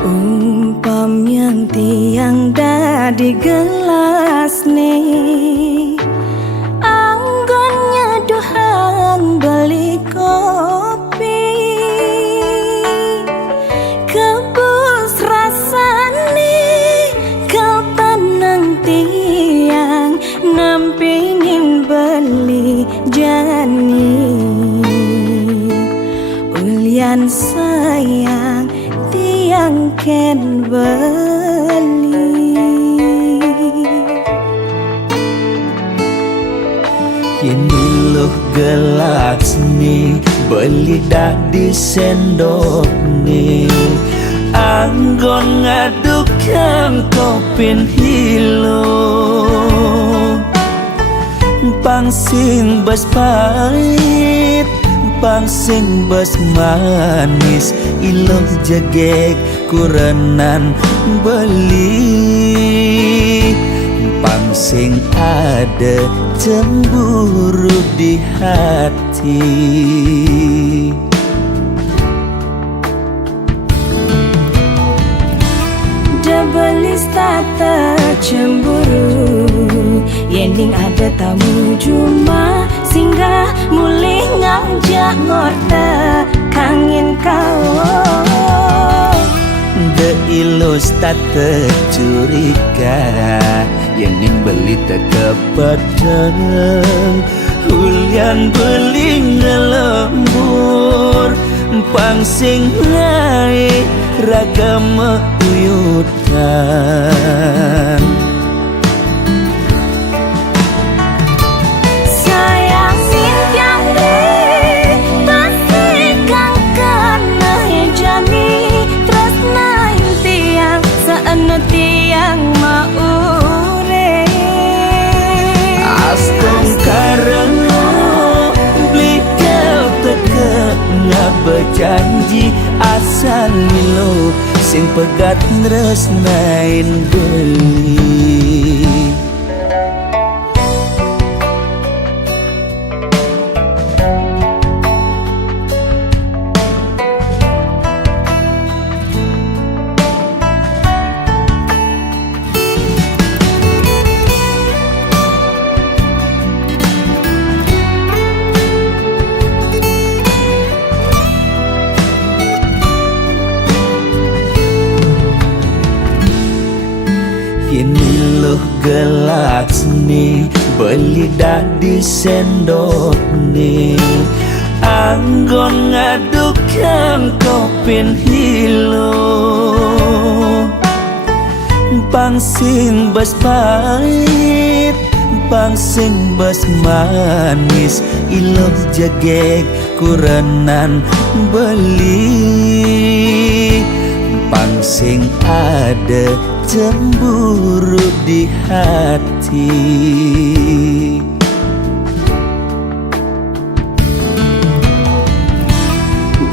Umpam yang tiang di gelas nih, anggonnya dohang beli kopi, kebus rasane kapan tiang nampingin beli jani. Ulian sayang tiang ken beli, ini loh gelas nih beli dah di sendok nih, anggon ngadukan kopin hilo, pangsing bas pahit pangsing bas manis, iloh jegek kurenan beli, pangsing ada cemburu di hati. Debelis tata cemburu, yening ada tamu cuma singgah mulih ngajak ngorta kangin kau. De ilus tata curiga, yening beli teka padang, hulian beli ngelembur, pangsing naik ragam uyutan. Tiang maure Astong karena blikau teka ngak berjanji asal lo sing pegat nresnain beli. Ini loh gelas nih beli dah di sendok nih, anggon ngadukan kopin hilo, pangsing bas pahit pangsing bas manis, iloh jegek kurenan beli, pangsing ada cemburu di hati.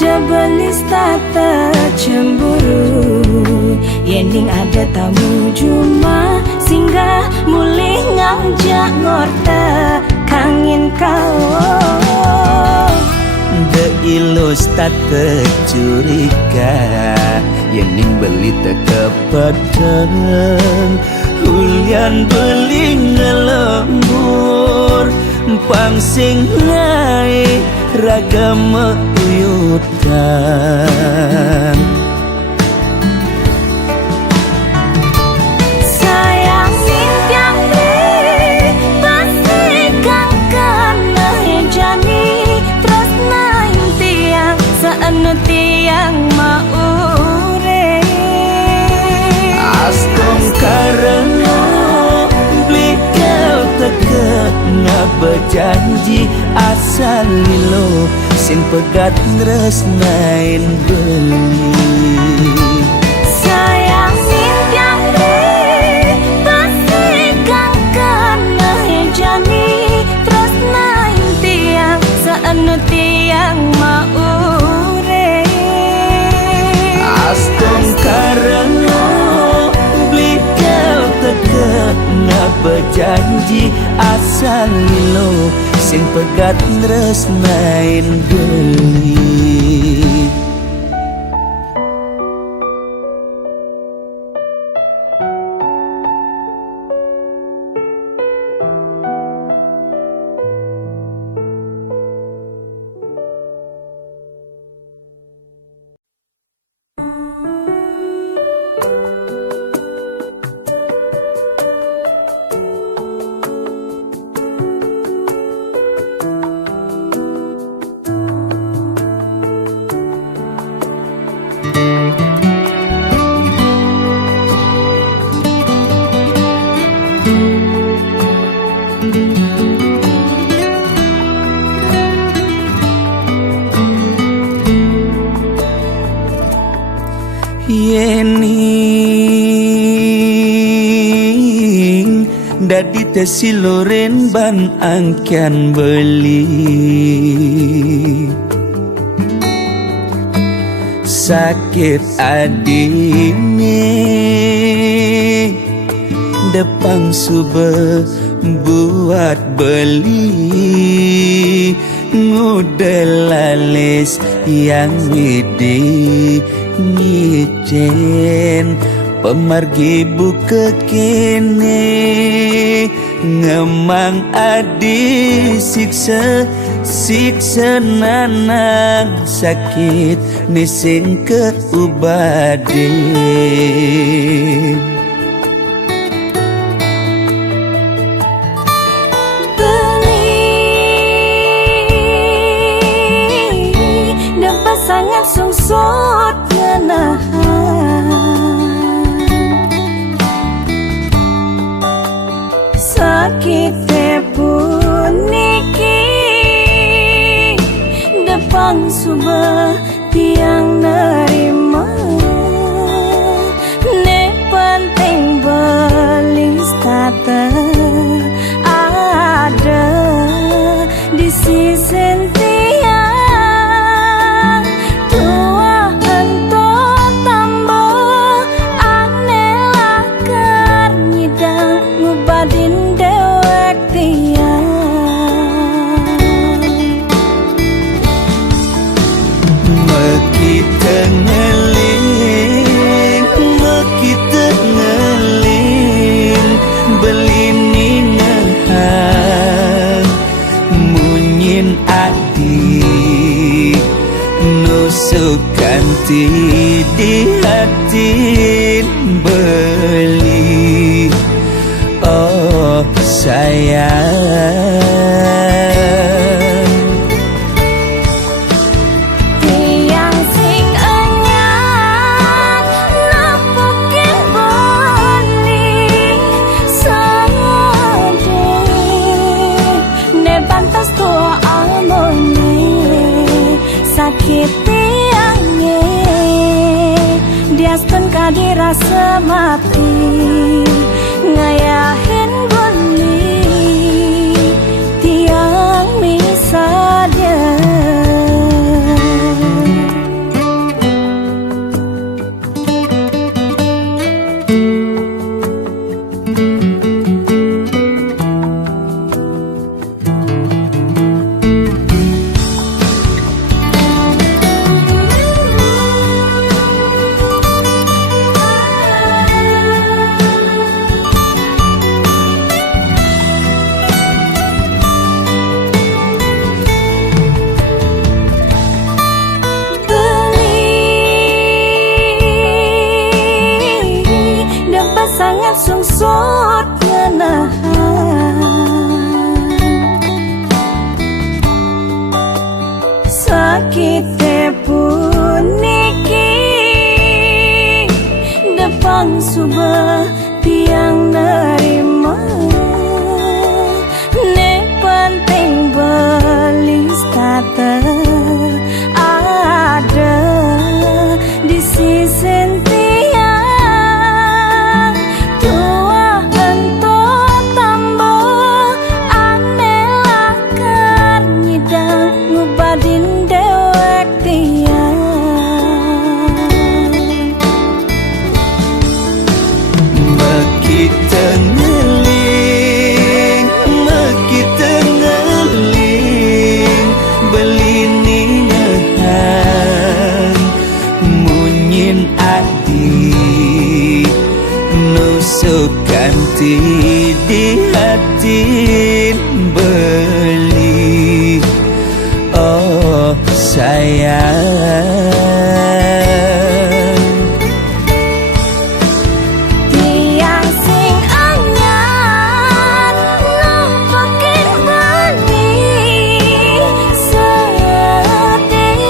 Debelis tata cemburu, yening ada tamu cuma singgah mulih ngajak ngorta kangin kau. De ilus tata curiga, yening beli teka padang, hulian beli ngelembur, pangsing naik ragam uyutan. Tiang maure Astong karena blikau teka ngak berjanji asal lo sing pegat nresnain beli. sayang tiang bejanji asal lilo sing pegat tresnain deui. Yening dadi tesi loren ban angkian beli sakit adine depang sube buat beli ngudelalis yang widi ngicen pemargi buka kene ngemang adi siksa siksa nanang sakit nising keubade sangat sungsut ngenahan sakite puniki depang subah tiang nerima ne penting belis tata ada di sisi ganti di hati beli oh sayang tiang sing enyang napukin beli sade ne bantas tua almoni sakit diastun kadirasa mati ngayahin beli tiang misalnya sangat sungsut ngenahan sakite puniki depang subah tiang nerima ne penting belis tata ada di sisi tengah ganti di hati beli. Oh sayang, tiang sing anyar nampakin bali sedih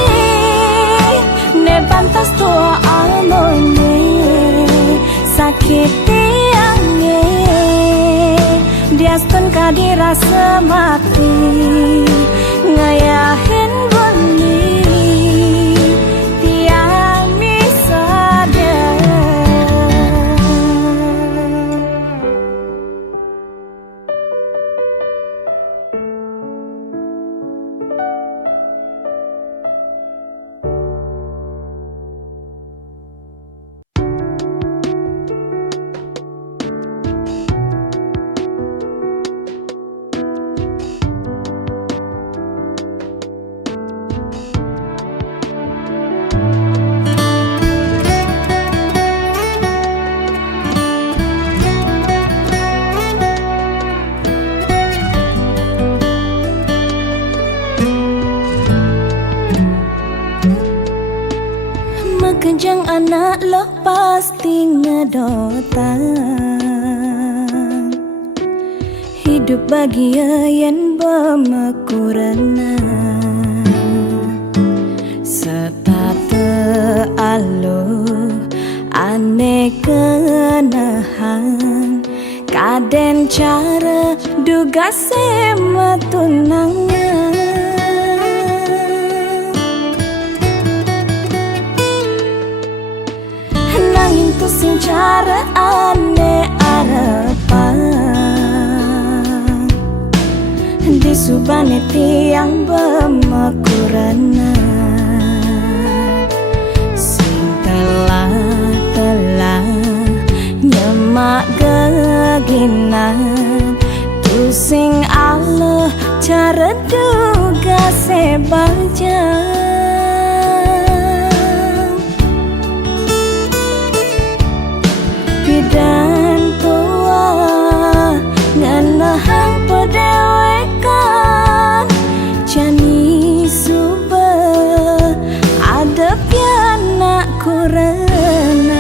ne pantas tua almone sakit tiangnya diaston kadirasa mati ngayahin beli tiang misada. Makejang anak lo pasti ngedotang hidup bahagia yang bermakurana setate alo kenahan kaden cara duga sema tunangan nanging tu sing cara ane arepan di subane tiang bermakurana sing telah nyemak geginan tu sing Allah cara duga sebaja dan tua nganahang pedewekan jani suba ada pianak kurenan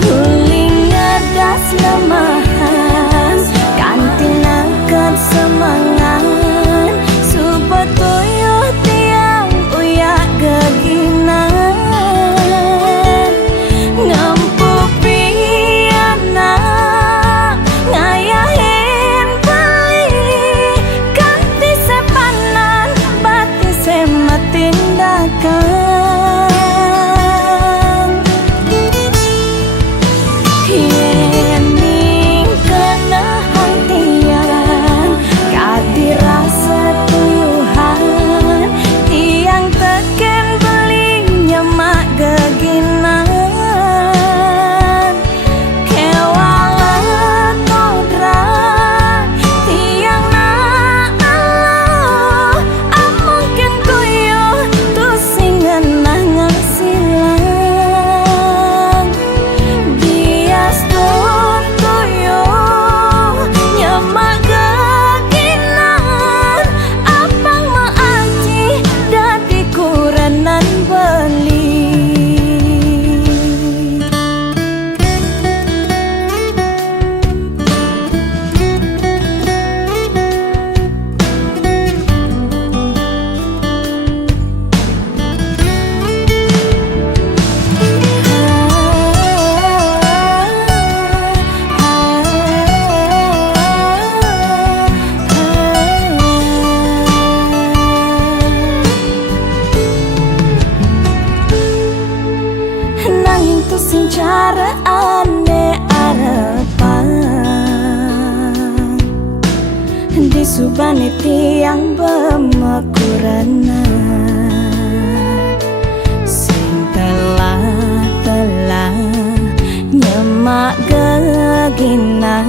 huling ngadas lemahan kantinakan semangat suba toyo tiang uyak geginan cara ane arepan di subane tiang bermakurana sing telah nyemak geginan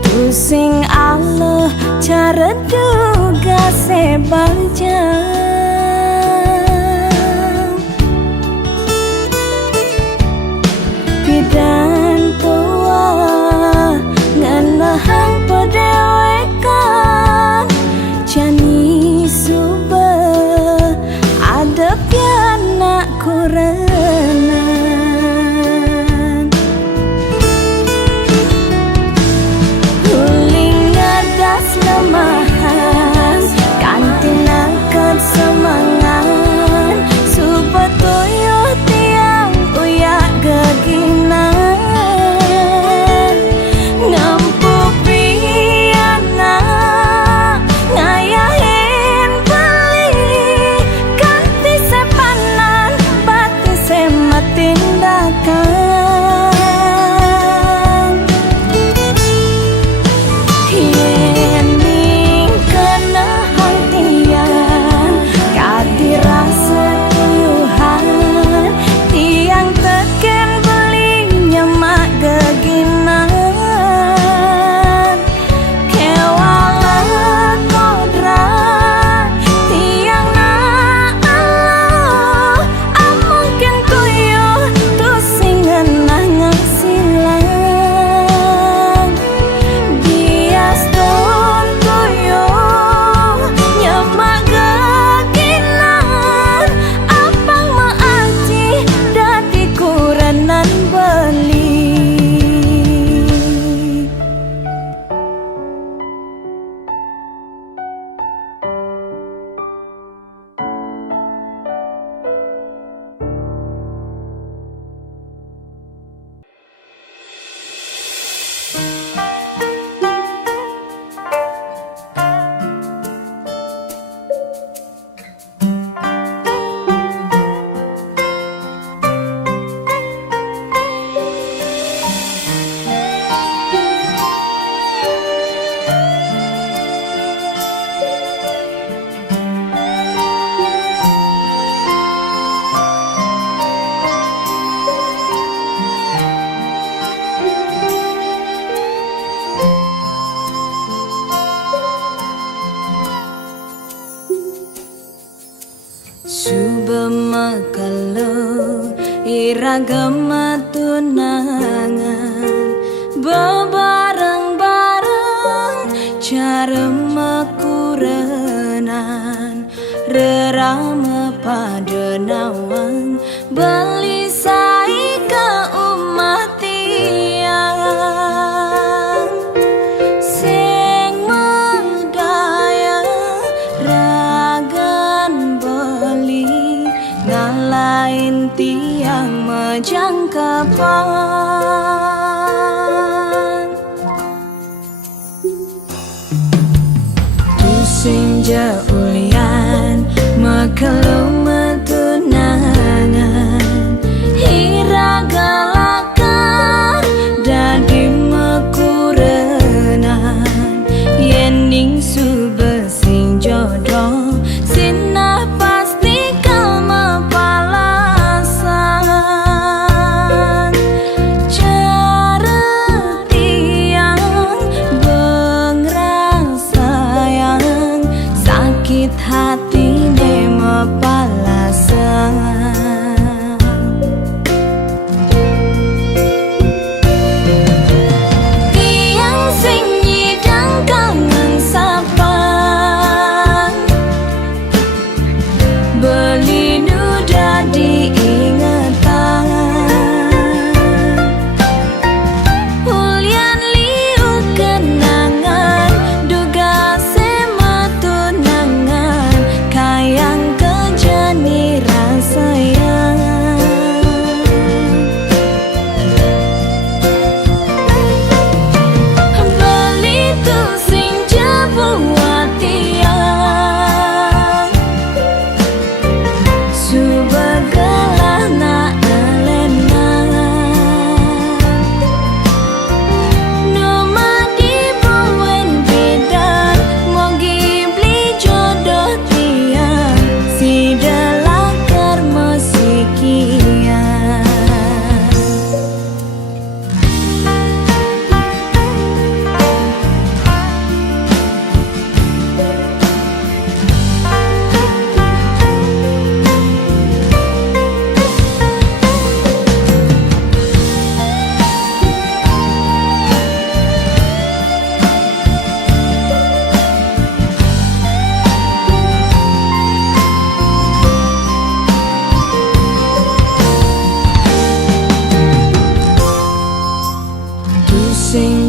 tu sing Allah cara duga sebaja kurenan. Huling ngedas lemahan kanthi nangkat semangan supaya tiang uyak geginan ngampu piyana ngayahin beli kanthi sepanan bati sematindakan yen ning kena hantian kati rasa tuyuhan tiang teken beli nyemak geginan kewala kodrat tiang na Allah amungkin tuyuh tu sing ngenah ngasilang bias don tuyuh nyemak geginan apang maaci dadi kurenan beli. Subama kalau iragama tunangan bebareng-bareng cara makurenan rerama pada nawang beli sai ke umat tiang sing medaya ragan beli ngalain tiang majangkapan tu sing jaulian makelo metunangan hiragalakan dadi mekurenan yen ning sube sing jodoh sinah pasti kama palasan cara tiang bengrang sayang sakit hati ne mapal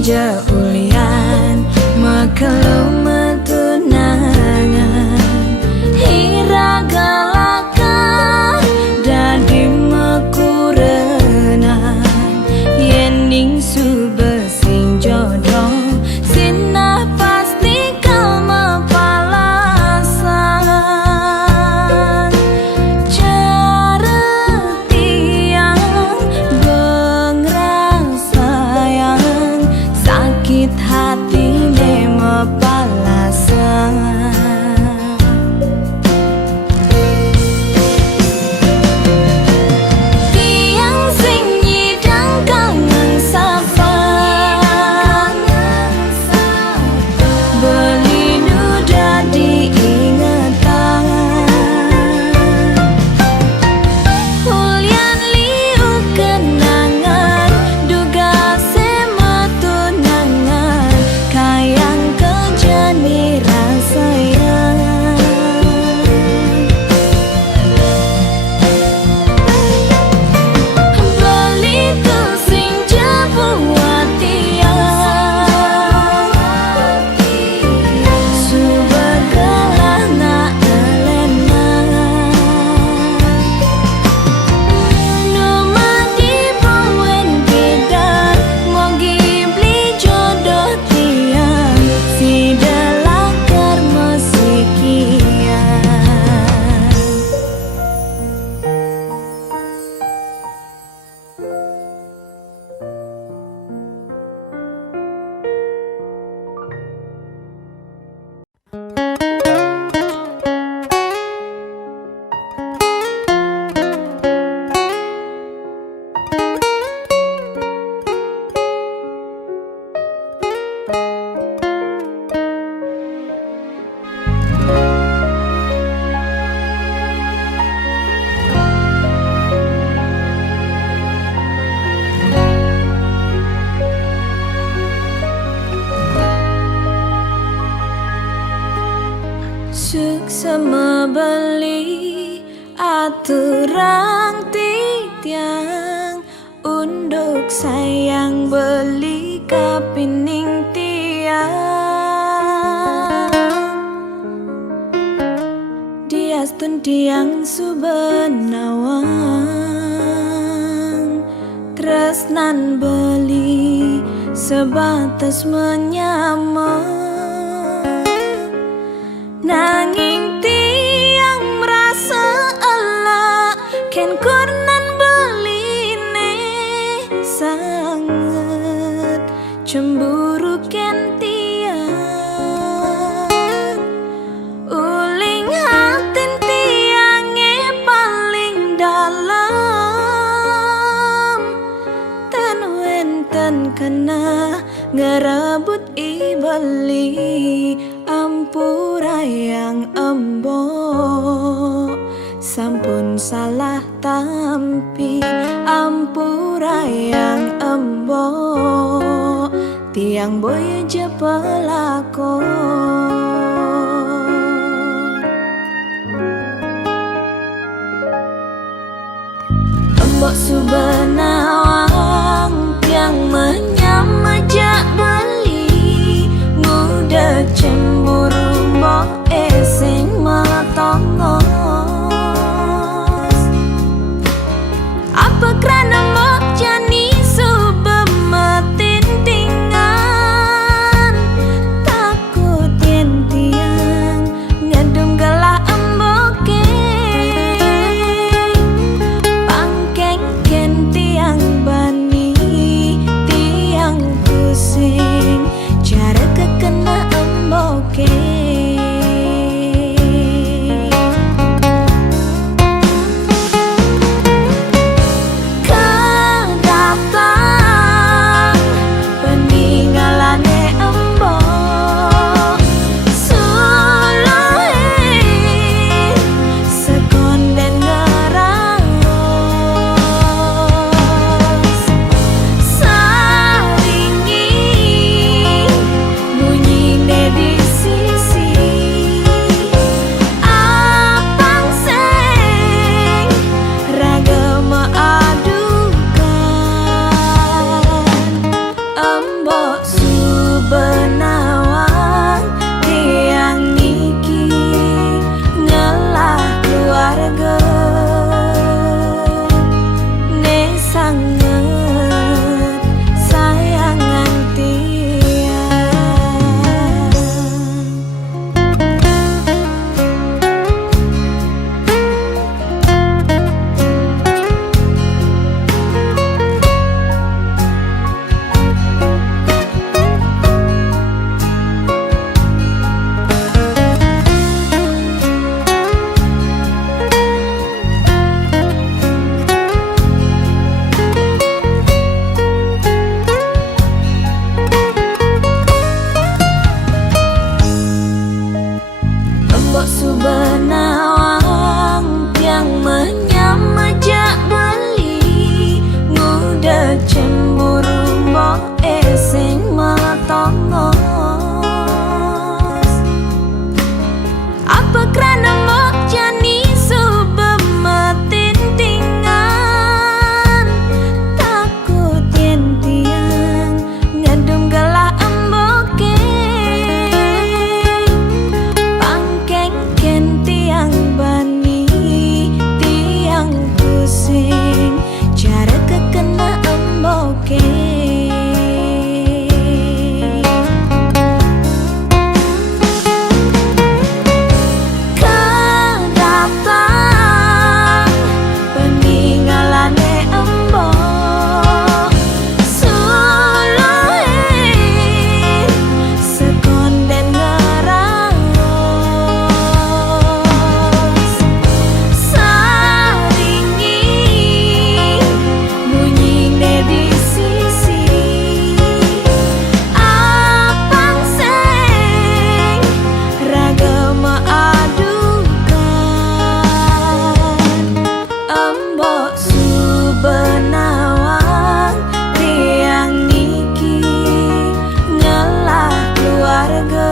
je ulian mekelu metunangan hiragalakan dadi mekurenan yening subesing jodoh sinah pasti kau mepalasan cara tiang bengrang sayang sakit hati ne mepalasan tiang sing nyidang kangen sapa belinu dadi ingatan ulian liu kenangan duga semetunangan kayang kejani rasayang beli tu sing jebuat tiang subagalah na elena Numa di bawen bidan mogi beli jodoh tiang si delakar mesikian Suksema beli aturang titiang unduk sayang beli kapining tiang diastun tiang subenawang tresnan beli sebatas menyamar nanging tiang merasa Allah ken kurnan beline sangat cemburu ken tiang uling hatin tiange paling dalam ten wenten kena ngerebut ibeli ampurayang embo sampun salah tampi ampurayang embo tiang boy je pelakon embok subenawang tiang menyamajak beli muda cemburu mbok sing metongos apa krana mbok jani subemetintingan takut yen tiang ngedum gelah emboke pangkeng ken tiang mbok subenawang tiang niki ngelah keluarga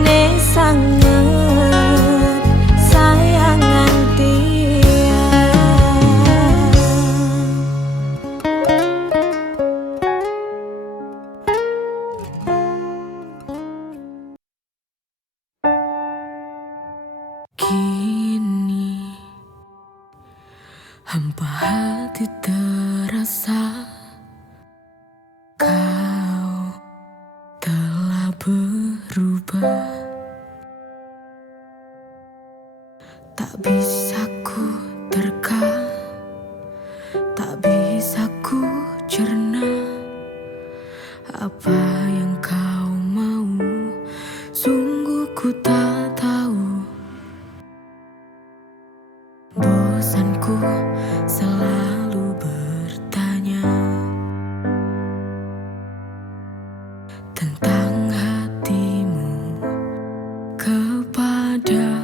ne sanget sayangan tiang. Kini hampa hati terasa kau telah berubah. Tak bisa ku terka, tak bisa ku cerna apa yang kau mau, sungguh ku tak tahu. Bosanku selalu bertanya tentang hatimu kepadaku.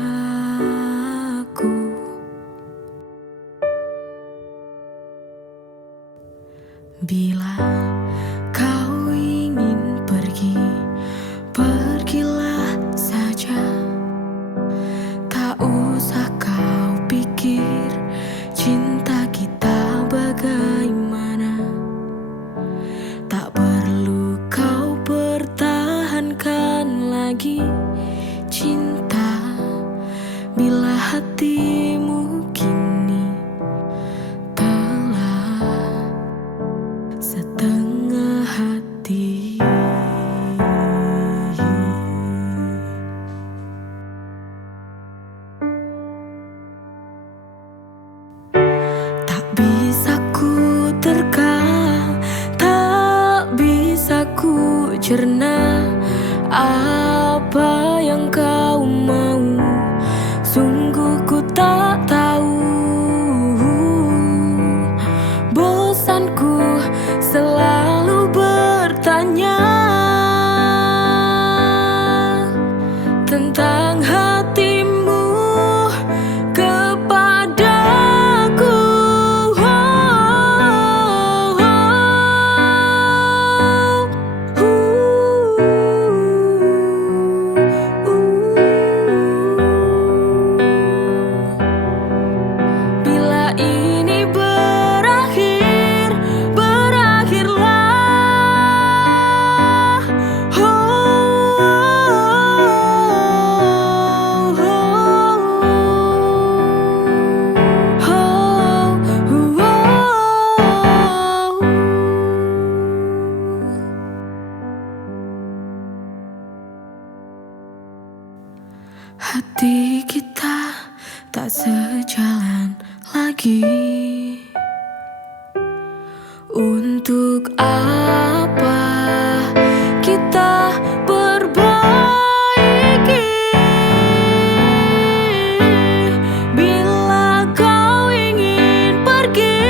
Bila kau ingin pergi, pergilah saja. Tak usah kau pikir cinta kita bagaimana. Tak perlu kau pertahankan lagi cinta bila hatimu kini telah setengah hati. Tak bisa ku terka, tak bisa ku cerna apa yang kau mau, sungguh ku tak tahu. Bosanku selalu bertanya tentang hatimu kepadaku. Bila ini berakhir, berakhirlah. Hati kita tak sejalan lagi. Untuk apa kita perbaiki? Bila kau ingin pergi,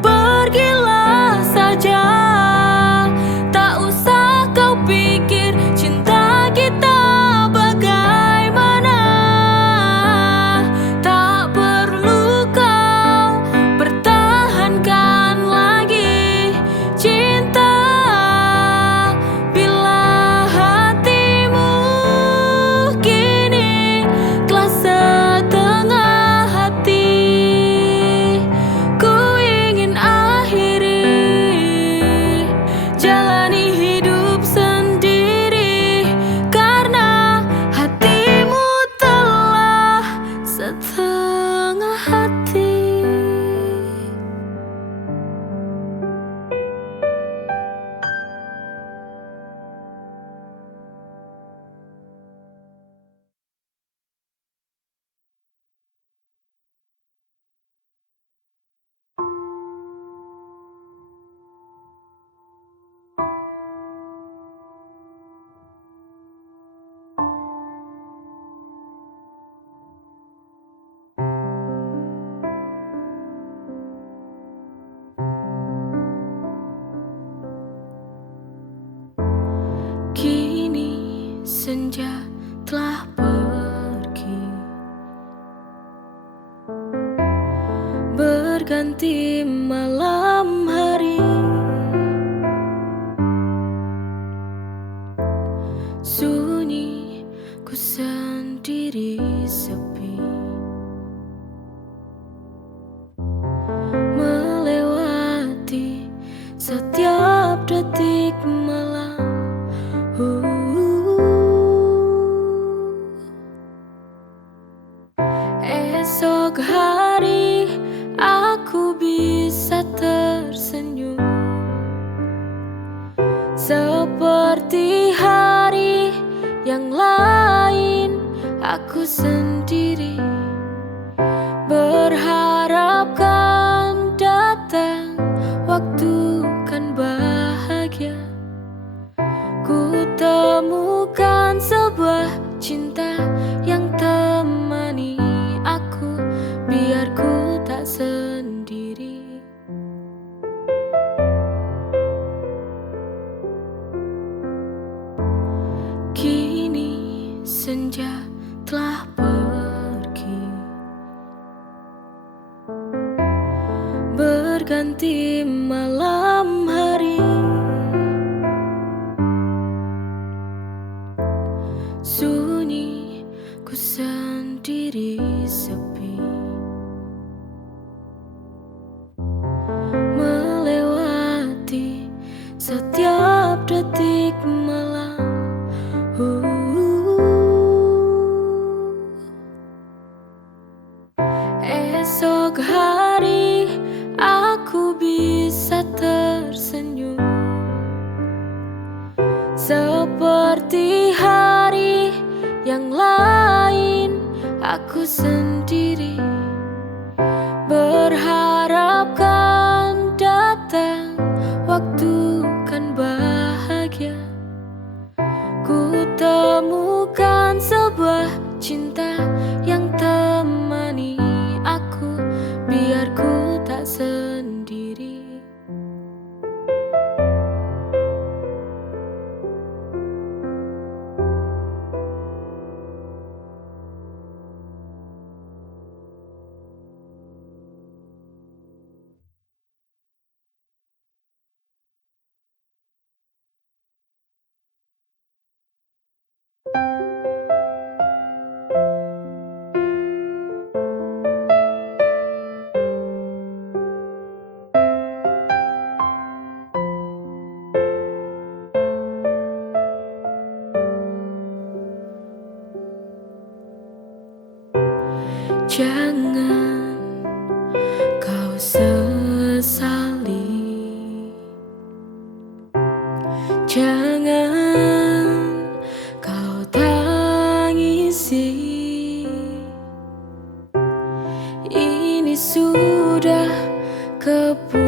pergilah saja. Tak usah kau pikir cinta kita bagaimana. Tak perlu kau pertahankan lagi berganti malam hari. Sunyi, ku sendiri sepi, melewati setiap detik malam. Esok hari aku bisa tersenyum seperti hari yang lain. Aku sendiri berharap kan datang waktu kan bahagia. Ku temukan sebuah cinta yang temani aku, biar ku tak sendiri. Kini senja telah pergi, berganti malam hari. Sunyi, ku sendiri sepi, melewati setiap detik malam. Esok hari aku bisa tersenyum seperti hari yang lain. Aku sendiri berharap kan datang waktu kan bahagia. Ku temukan sebuah cinta yang temani aku, biar ku tak sendiri. Jangan kau sesali, jangan kau tangisi. Ini sudah keputusan,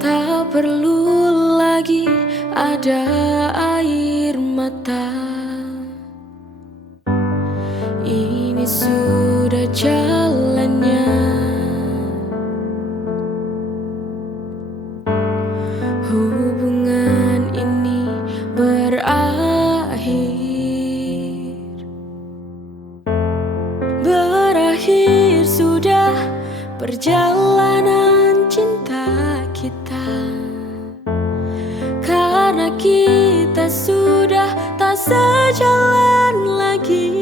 tak perlu lagi ada air mata. Ini sudah jalannya. Hubungan ini berakhir. Berakhir sudah perjalanan cinta kita, karena kita sudah tak sejalan lagi.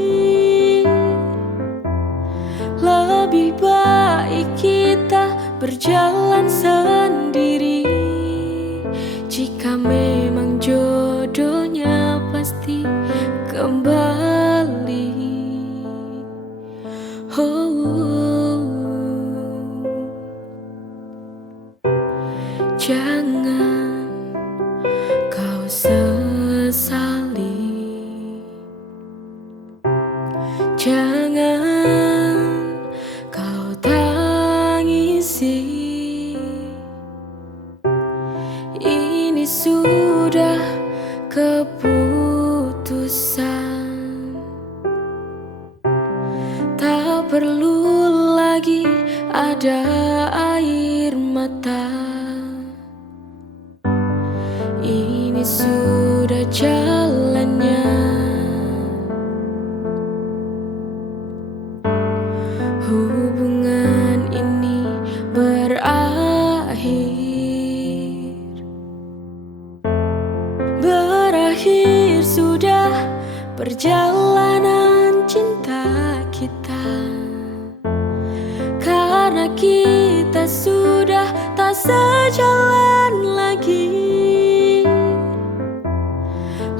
Lebih baik kita berjalan sendiri. Jika memang jodohnya pasti kembali. Jangan kau sesali, jangan kau tangisi. Ini sudah keputusan, tak perlu lagi ada air mata. Ini sudah jalannya. perjalanan cinta kita, karena kita sudah tak sejalan lagi.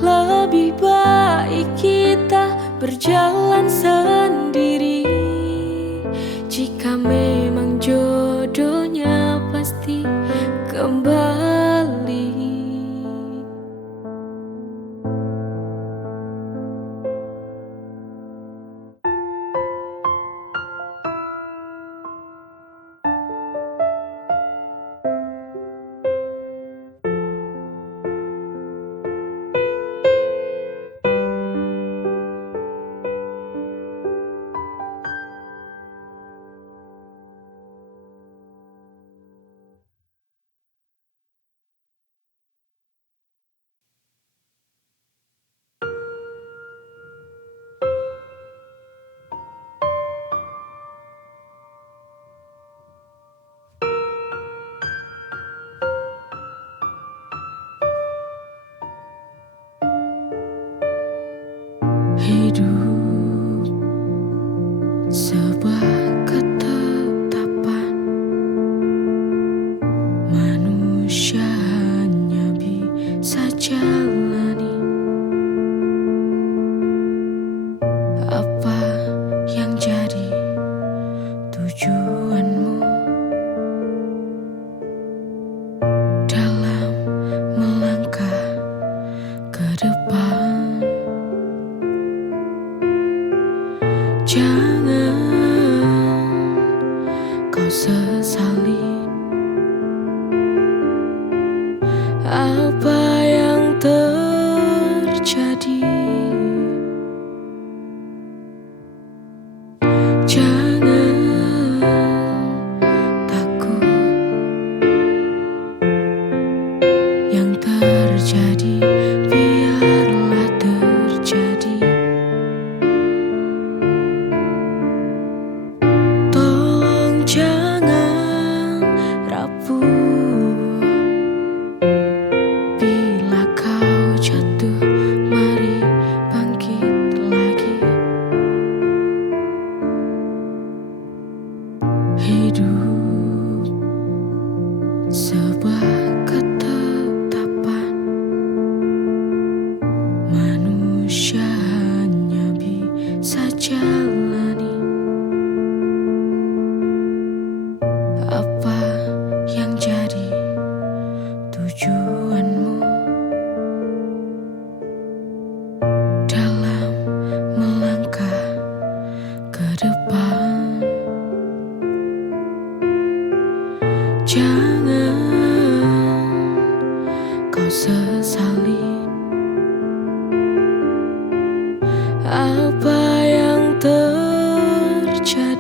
Lebih baik kita berjalan sendiri. Jika memang jodohnya pasti kembali. Hidup sebuah ketetapan, manusia hanya bisa jalani apa yang jadi tujuanmu dalam melangkah ke depan. Jangan kau sesali apa yang terjadi. Jangan takut yang terjadi, biarlah terjadi. Jangan rapuh bila kau jatuh, mari bangkit lagi. Hidup sebuah ketetapan, manusia hanya bisa jalani apa yang jadi tujuanmu dalam melangkah ke depan. Jangan kau sesali apa yang terjadi.